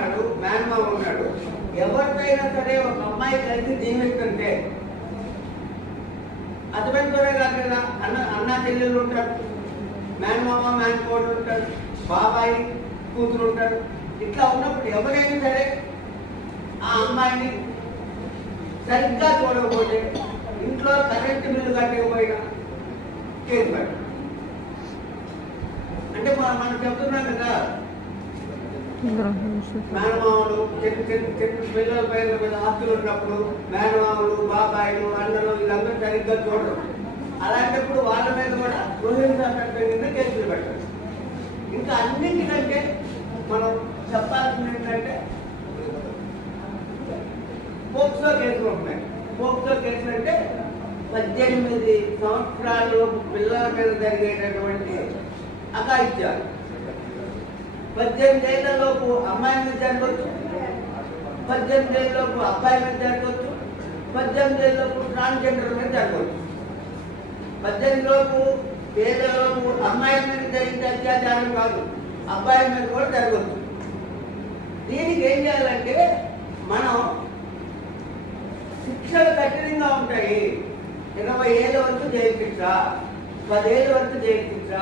ఉన్నాడు, మేనమామ ఉన్నాడు. ఎవరికైనా సరే ఒక అమ్మాయి కలిసి జీవిస్తుంటే అతమెంతోనే కాదు కదా, అన్న చెల్లెళ్ళు ఉంటారు, మేనమామ మేనకోడు ఉంటాడు, బాబాయి కూతురు ఉంటాడు. ఇట్లా ఉన్నప్పుడు ఎవరైనా సరే ఆ అమ్మాయిని సరిగ్గా చూడకపోతే, ఇంట్లో కరెంటు బిల్లు కట్టకపోయినా కేసు పెట్టాలి. అంటే మనం చెప్తున్నాం కదా, మేనమామలు చెట్టు పిల్లల పైన మీద ఆస్తులు ఉన్నప్పుడు మేనమామలు, బాబాయిలు, అన్నలు వీళ్ళందరూ సరిగ్గా చూడరు. అలాంటప్పుడు వాళ్ళ మీద కూడా గృహిణి చట్టం కింద కేసులు పెట్టాలి. ఇంకా అన్నింటికంటే మనం చెప్పాల్సింది ఏంటంటే పోక్సో కేసులు ఉన్నాయి. పోక్సో కేసులు అంటే 18 సంవత్సరాలు పిల్లల మీద జరిగేటటువంటి అఘాయిత్యాలు. 18 ఏళ్లలోపు అమ్మాయి మీద జరగవచ్చు, 18 ఏళ్ళలోపు అబ్బాయి మీద జరగవచ్చు, 18 ఏళ్ళలోపు ట్రాన్స్జెండర్ మీద జరగవచ్చు. 18 ఏళ్ళలోపు అమ్మాయి మీద జరిగితే అత్యాచారం కాదు, అబ్బాయి మీద కూడా జరగవచ్చు. దీనికి ఏం చేయాలంటే మనం శిక్షలు కఠినంగా ఉంటాయి. 20 ఏళ్ళ వరకు జైలు శిక్ష, 10 ఏళ్ళ వరకు జైలు శిక్ష,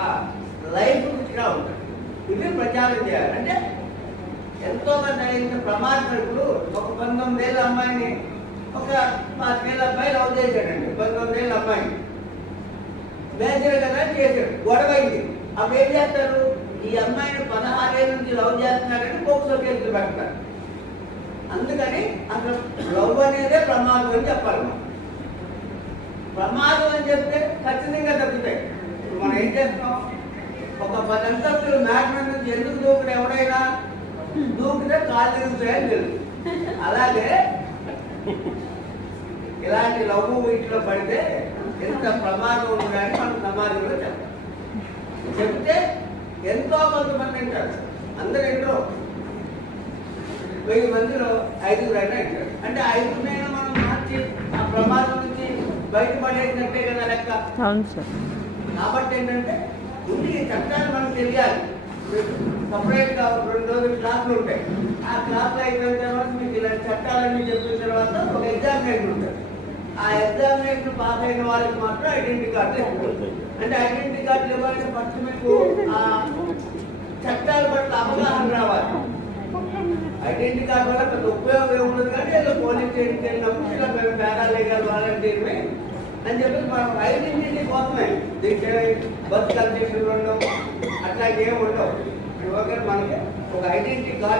లైఫ్ శిక్ష ఉంటుంది. ఇవి ప్రచారం చేయాలి. అంటే ఎంతో మంది అయిన ప్రమాదకుడు ఒక 19 ఏళ్ళ అమ్మాయిని ఒక 5 ఏళ్ళ అబ్బాయి లవ్ చేశాడండి. 19 ఏళ్ళ అమ్మాయిని మేజర్ కదా చేశాడు, గొడవైంది. అప్పుడు ఏం చేస్తారు, ఈ అమ్మాయిని 16 ఏళ్ళ నుంచి లవ్ చేస్తున్నారని పోక్సో కేసులు పెడతారు. అందుకని అసలు లవ్ అనేదే ప్రమాదం అని చెప్పాలి. మనం ప్రమాదం అని చెప్తే ఖచ్చితంగా తగ్గుతాయి. ఇప్పుడు మనం ఏం చేస్తాం, ఒక 10 అంతస్తులు మేడ నుంచి ఎందుకు దూకుడు, ఎవరైనా దూకితే కాళ్ళు తిరుగుతాయని తెలుసు. అలాగే ఇలాంటి లవ్ వీటిలో పడితే ఎంత ప్రమాదం ఉందని మనం సమాజంలో చెప్తే ఎంతో కొంతమంది అంటారు. అందరు ఏంటో 1000 మందిలో 5 అయినా అంటారు. అంటే 5 మనం మార్చి ఆ ప్రమాదం నుంచి బయటపడేసినట్టే కదా లెక్క. కాబట్టి ఏంటంటే ముందు ఈ చట్టాలు మనకు తెలియాలి. సపరేట్గా 2 రోజులు క్లాసులు ఉంటాయి. ఆ క్లాసులు అయిపోయిన తర్వాత మీకు ఇలాంటి చట్టాలన్నీ చెప్పిన తర్వాత ఒక ఎగ్జామినేషన్ ఉంటుంది. ఆ ఎగ్జామినేషన్ పాస్ అయిన వాళ్ళకి మాత్రం ఐడెంటిటీ కార్డు ఇస్తుంది. అంటే ఐడెంటిటీ కార్డు ఇవ్వాలంటే ఫస్ట్ మీకు ఆ చట్టాల పట్ల అవగాహన రావాలి. ఐడెంటిటీ కార్డు వల్ల పెద్ద ఉపయోగం ఏముండదు, కానీ ఏదో పోలీస్ స్టేషన్కి వెళ్ళినప్పుడు ఇలా మేము పారాలీగల్ వాలంటీర్మే అని చెప్పి మనం ఐడెంటిటీ కోసమే బస్ కన్సెషన్లు ఉండవు, అట్లాంటి ఏమి ఉండవు. మనకి ఒక ఐడెంటిటీ కార్డు